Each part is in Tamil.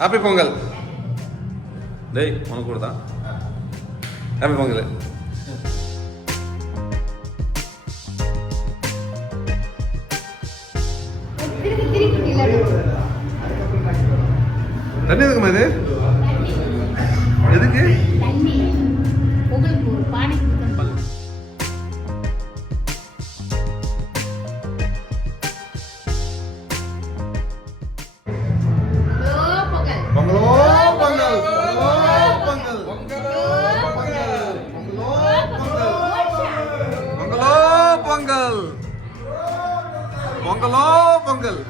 ஹாப்பி பொங்கல். டேய் உனக்கு கூட தான். ஹாப்பி பொங்கல். தண்ணி எதுக்குமா இது? எதுக்கு? பொங்கலோ பொங்கல்.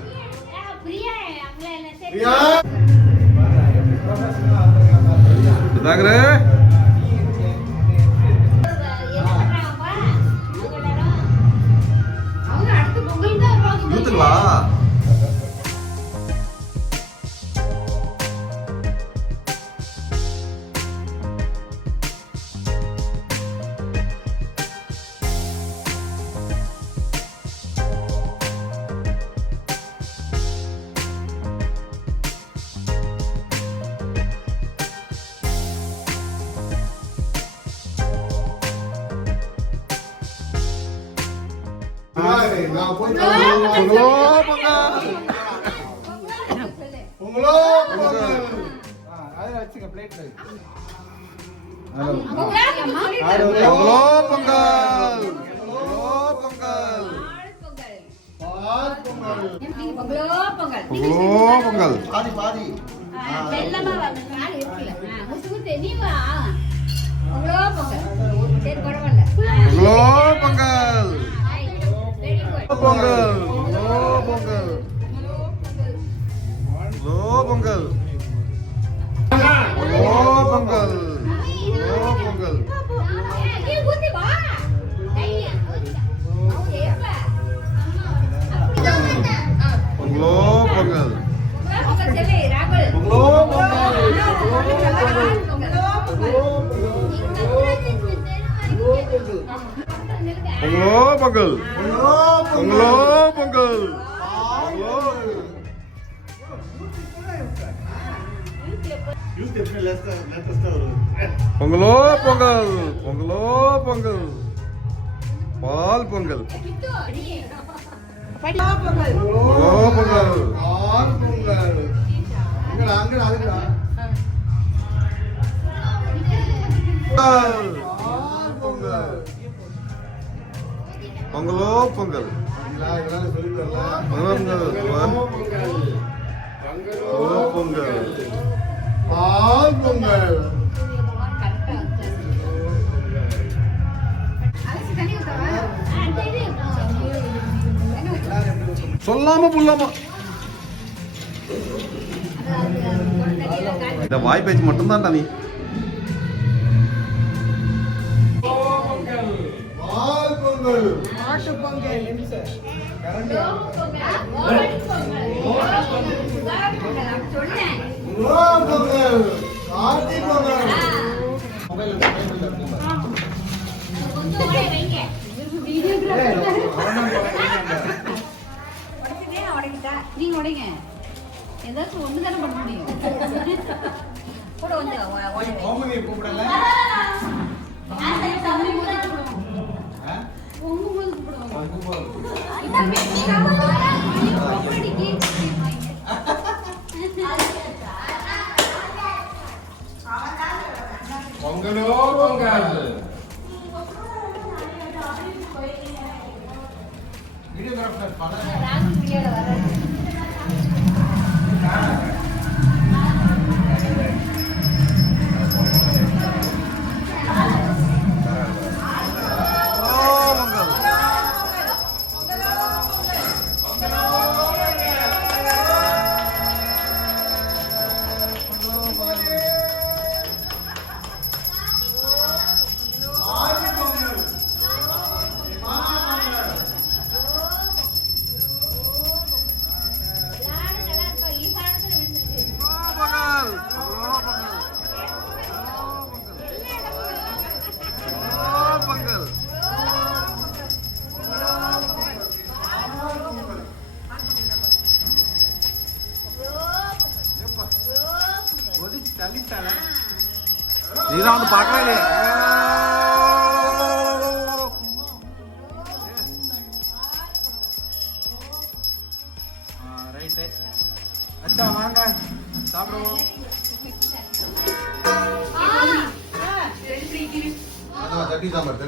யூத்துங்களா? பொங்கல் பொங்கலோ பொங்கல். பொங்கலோ பொங்கல் பொங்கலோ பொங்கல். பால் பொங்கல். பொங்கலோ பொங்கல். பொங்கலோ பொங்கல். பொங்கல் பால் பொங்கல். சொல்லாம புல்லாம இந்த வாய் பேச்சு மட்டும்தான் நீ. மாட்டு பொங்கல். நீங்க உடைங்க. ஏதாச்சும் ஒண்ணு தானே பண்ண முடியும். கூட வந்து கூப்பிடல. பொங்கலோ பொங்கல். வீடியோகிராஃபர் நீதான் வந்து பார்க்கவே இல்லையே. ரைட்டு. அச்சா வாங்க சாப்பிடுவோம். தட்டி சாம்பார்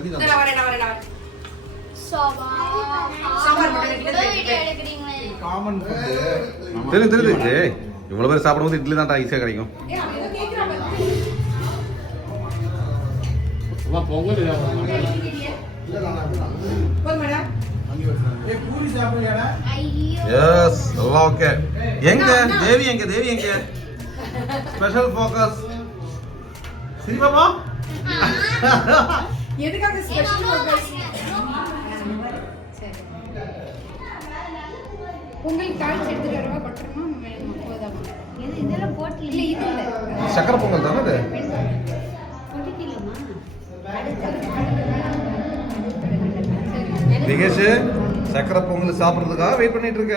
காமன் ஃபுட்டு. தெரியும். ஏய், இவ்வளவு பேர் சாப்பிடும்போது இட்லி தான் ஈஸியா கிடைக்கும். பொங்கல் பூரி சாப்பிடுறியாடா? எஸ், எல்லாம் ஓகே. எங்க தேவி எங்க ஸ்பெஷல் ஃபோக்கஸ் சரி பாப்பா. எதுக்காக ஸ்பெஷல் ஃபோக்கஸ்? உங்களுக்கு காய்ச்சி எடுத்துட்டு வரவா பட்டறமா போதாமா? இதெல்லாம் போட்டு இல்ல இது இல்ல. சக்கரை பொங்கல் தானே இது? போட்டுக்கலாமா? நிகேஷ் சக்கரை பொங்கல் சாப்பிடுறதுக்காக வெயிட் பண்ணிட்டு இருக்க.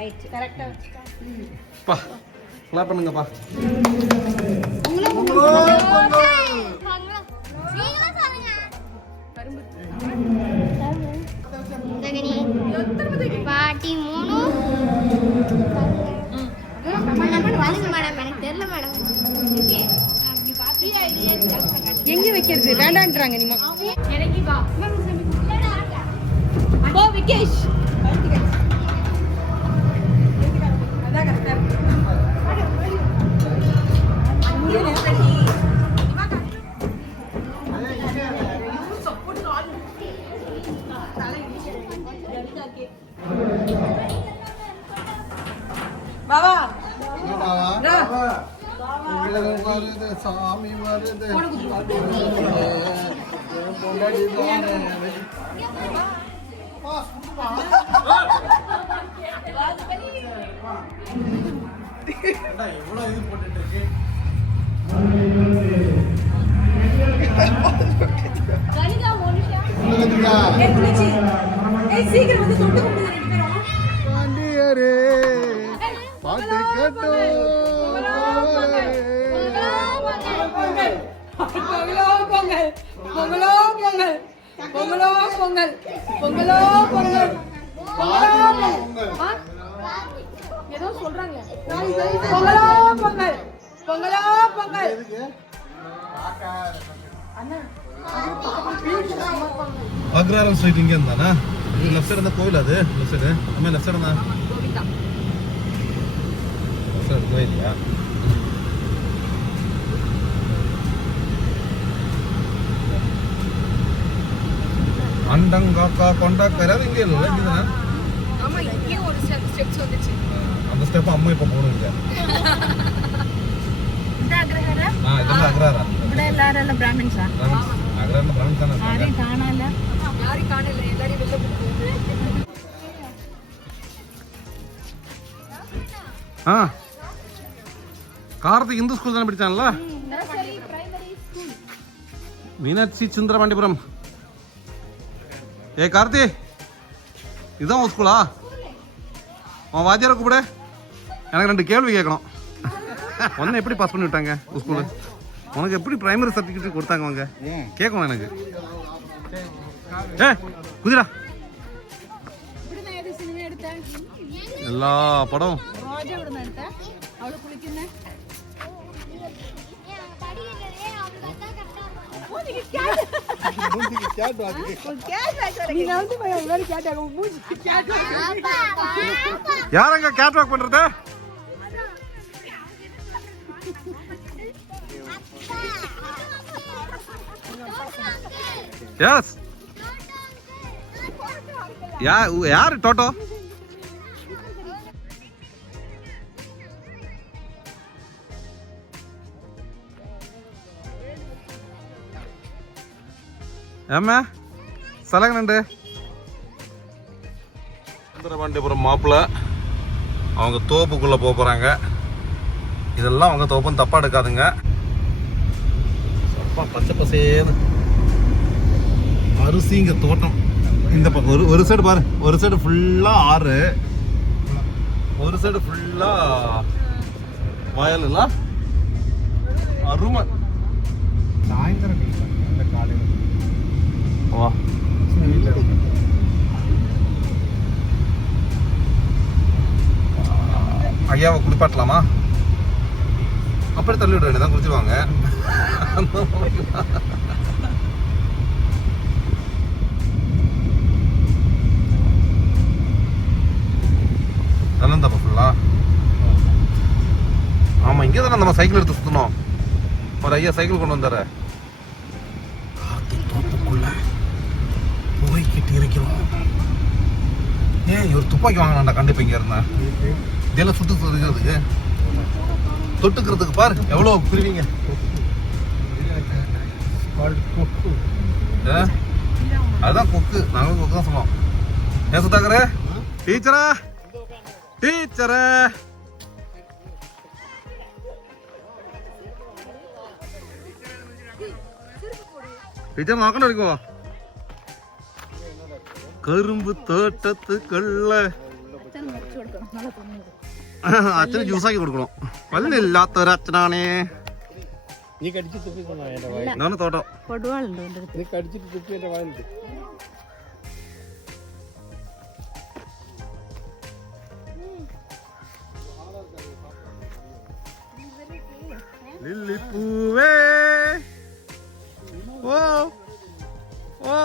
ரைட் கரெக்ட்டா பா கிளாப் பண்ணுங்கப்பா. பாட்டி 3 மேடம் எனக்கு தெரியல மேடம். எங்க வைக்கிறது வேண்டான்றாங்க நீ எனக்கு வா போ விகேஷ் அதான் கரெக்ட்டா பாபா வருது சாமி வருது. எவ்வளோ இது போட்டுட்டு இருக்கு. சீக்கிரம் வந்து தொட்டு கொண்டு ரெண்டு பேரும் பாண்டியரே பாட்டு கேட்டோ. பொங்கலோ பொங்கல் பொங்கலோ பொங்கல் பொங்கலோ பொங்கல் பொங்கலோ பொங்கல் ஏதோ சொல்றாங்க. பொங்கலோ பொங்கல் பொங்கலோ பொங்கல் அக்ராரம் ஸ்ட்ரீட் இங்கே இருந்தானா? இது லெஃப்ட் சைடு இருந்தா கோவில். அது லெஃப்ட் சைடு அம்மா லெஃப்ட் சைடு தான் கோயிலையா? அண்டங்காக்கா கொண்டாக்கரை அது இங்கே இல்லை இங்கேதானே? ஆமா இங்கே ஒரு ஸ்டெப்ஸ் வந்துச்சு. அந்த ஸ்டெப் அம்மா இப்போ போகணுங்க. இந்த அக்ரஹாரா இதெல்லாம் அக்ராரா. ഇവിടെ എല്ലാരും ബ്രാഹ്മിൻസാ அக்ராரம் பிராமண் தானே இருக்காங்க. ആരെയും കാണാനില്ല എല്ലാരെയും വെള്ളം ஆ கார்த்திக் இந்து ஸ்கூல் தானே படிச்சான்ல? மீனாட்சி சுந்தரபாண்டிபுரம். ஏ கார்த்தி இதுதான் உன் ஸ்கூலா? உன் வாத்தியாரை கூப்பிடு. எனக்கு 2 கேள்வி கேட்கணும். ஒன்று எப்படி பாஸ் பண்ணி விட்டாங்க ஸ்கூலு? உனக்கு எப்படி பிரைமரி சர்டிஃபிகேட் கொடுத்தாங்க அவங்க? கேட்கணும் எனக்கு. ஏ குதிரா எல்லா படம் யாரங்க கேட் வாக் பண்றது? எஸ் யாரு டோட்டோ? ஏம்மா சலகனண்டு சுந்தரபாண்டியபுரம் மாப்பிள்ள அவங்க தோப்புக்குள்ளே போக போகிறாங்க. இதெல்லாம் அவங்க தோப்புன்னு தப்பாக எடுக்காதுங்க. அப்பா பச்சை பசேன்னு அரிசிங்க தோட்டம். இந்த பக்கம் ஒரு சைடு பாரு, ஒரு சைடு ஃபுல்லாக ஆறு, ஒரு சைடு ஃபுல்லாக வயலுல அருமை. சாயந்தரம் அந்த காலையில் வா ஐயாவை குளிப்பாட்டலாமா? அப்படி தள்ளி விட வேண்டியதான், குளிச்சுடுவாங்க. நல்ல ஃபுல்லா. ஆமா, இங்கே தானே நம்ம சைக்கிள் எடுத்து சுத்தணும். ஒரு ஐயா சைக்கிள் கொண்டு வந்தார. தோப்புக்குள்ள போய்கிட்டு இருக்கிறோம். ஏன் ஒரு துப்பாக்கி வாங்கினாண்டா கண்டிப்பா இங்க இருந்தேன். இதெல்லாம் சுட்டு இருக்கிறதுக்கு தொட்டுக்கிறதுக்கு பாரு எவ்வளவு பிரிவீங்க. அதுதான் கொக்கு, நாங்களும் கொக்கு தான் சொன்னோம். ஏன் சுத்தாக்கரே டீச்சரா டீச்சரே டீச்சர் നോക്കണ്ട എടുക്കുവോ? കരുമ്പ് തോട്ടത്തുക്കുള്ള അച്ഛന് ജ്യൂസാക്കി കൊടുക്കണം. വല്ലില്ലാത്തൊരച്ഛനാണേ. നീ കടിച്ചു തുപ്പി ഇതാണ് തോട്ടം. നീ കടിച്ചിട്ട് തുപ്പി എന്റെ വായിലിട്ട്. ലില്ലിപ്പൂവേ ഓ ഓ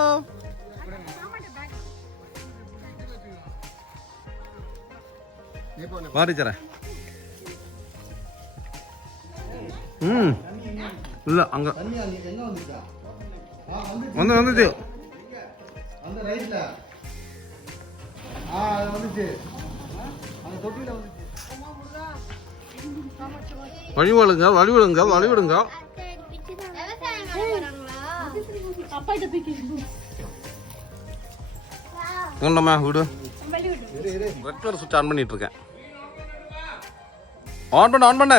வா டீச்சரே. இல்ல அங்க வந்துச்சு. அந்த ரைட்ல வந்துச்சு, அந்த தொட்டியில வந்துச்சு. வழிவிடுங்க வழிவிடுங்க வழிவிடுங்க. உண்டம்மா விடு. ரெட் சுவிட்ச் ஆன் பண்ணிட்டு இருக்கேன். ஆன் பண்ண ஆன் பண்ண.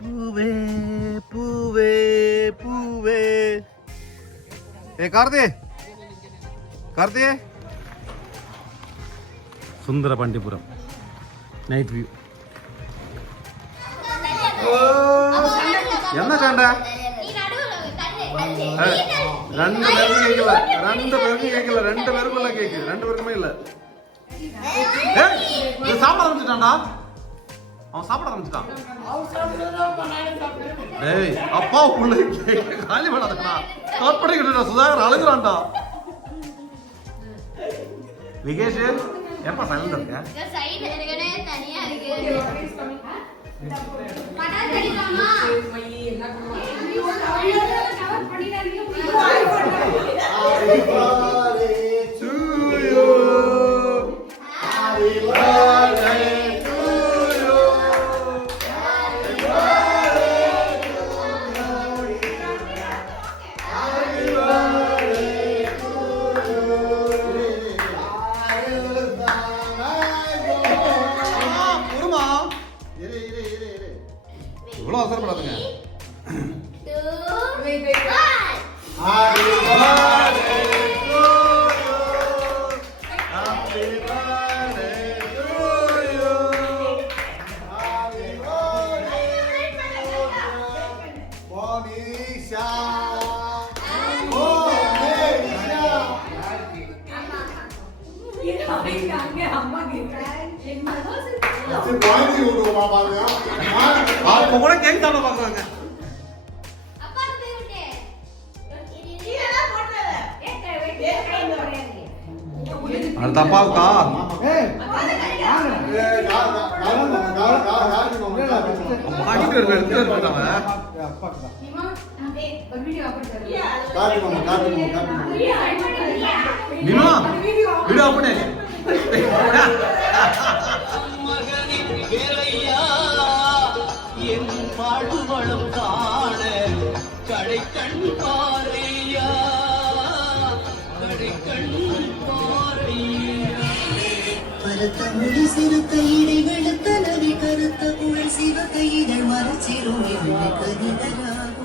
பூவே பூவே பூவே. ஏ கார்த்தி கார்த்தி. Sundarapandiyapuram night view. என்ன சண்டை? ரெண்டு பேருக்கும் கேட்கல, ரெண்டு பேருக்கும் கேட்கல, ரெண்டு பேருக்குள்ள கேக்கு, ரெண்டு பேருக்குமே இல்ல. சாப்பிட ஆரம்பிச்சுட்டான்டா, அவன் சாப்பிட ஆரம்பிச்சுட்டான். டேய் அப்பா உள்ள காலி பண்ணாதா, கட் பண்ணிக்கிட்டு சுதாகர் அழுகுறான்டா. விகேஷ் ஏப்பா சைலண்ட் இருக்க? இவ்வளவு அவசரப்படாதுங்க. அப்ப கூட கேக் சாப்பிட பாக்குறாங்க. அடுத்த அப்பாவுக்கா நீமா வீடியோ அப்பனே என் பாடுவளம் காண கடைக்கண் பாறையா கடைக்கண் பாறையா பரத்த மொழி சிறு கையிடை வெளுத்த நதி கருத்த குழல் சிவ கையிடல் மரச்சிறுமி கதிதராகும்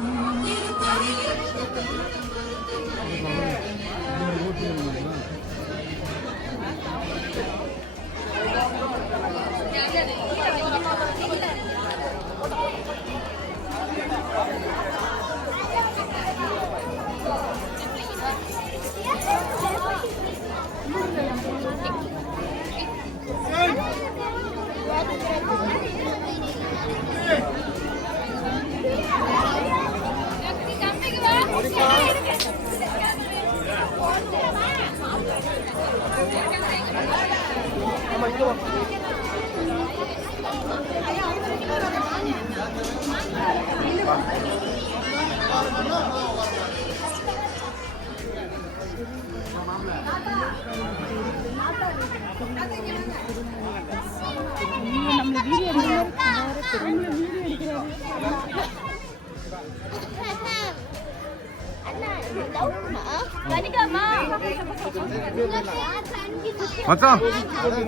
மச்சான்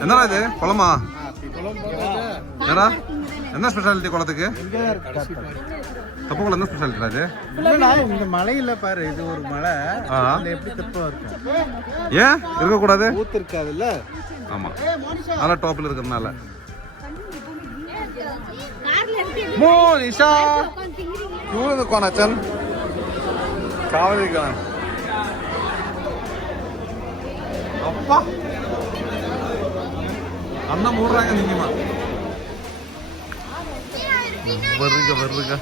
என்னடா இது குளமா ஏடா என்ன ஸ்பெஷாலிட்டி குளத்துக்கு தப்புக்குள்ள என்ன ஸ்பெஷாலிட்டி அது இந்த மலையில பாரு இது ஒரு மலை ஆ. அதுல எப்படி தெப்பம் இருக்கும் ஏன் இருக்கக்கூடாது ஊத்து இருக்காதுல்ல ஆமா நல்லா டாப்ல இருக்கிறதுனால கார்ல மோனிஷா கூடுது கோணச்சன் காவலி அப்பா அண்ணா மூடுறாங்க நீங்கம்மா வருக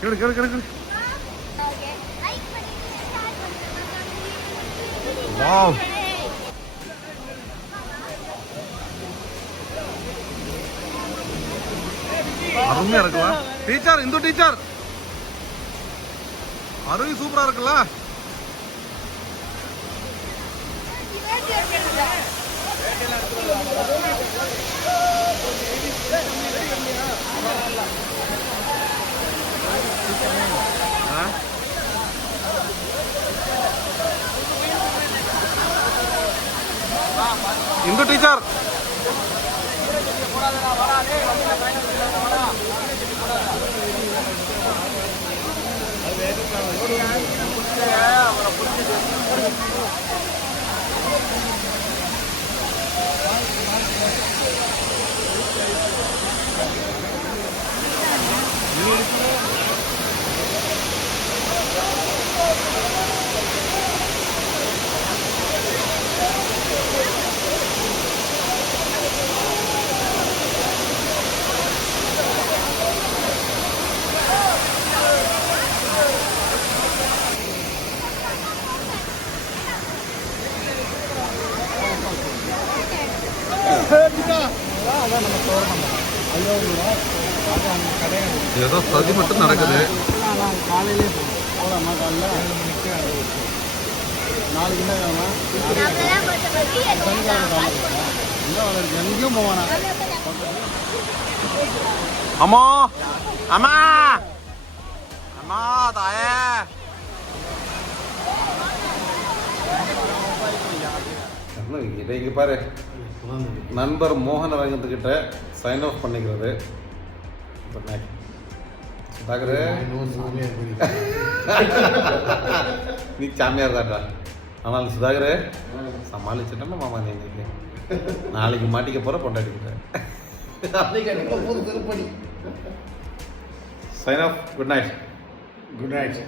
கேடு கேடு கேடு கேடு வாவ் அருமையா இருக்குல்ல டீச்சர் இந்து டீச்சர் அருவி சூப்பரா இருக்குல்ல இந்து டீச்சர் ஏதோ சதி மட்டும் நடக்குது. காலையிலே போகலாமா? காலைல 7 மணிக்கு நாளைக்கு என்ன கிழமை? எங்கேயும் போவானா? அம்மா அம்மா அம்மா தாயே இதை இங்க பாரு நண்பர் மோகன் அரங்கத்துக்கிட்ட சைன் ஆஃப் பண்ணிக்கிறது. சுதாகர் நீ சாமியார் தான்டா. ஆனால் சுதாகர் சமாளிச்சுட்டோம் மாமா. நீ இன்னைக்கு நாளைக்கு மாட்டிக்க போற பொண்டாட்டிக்கிட்ட sign off. Good night. Good night.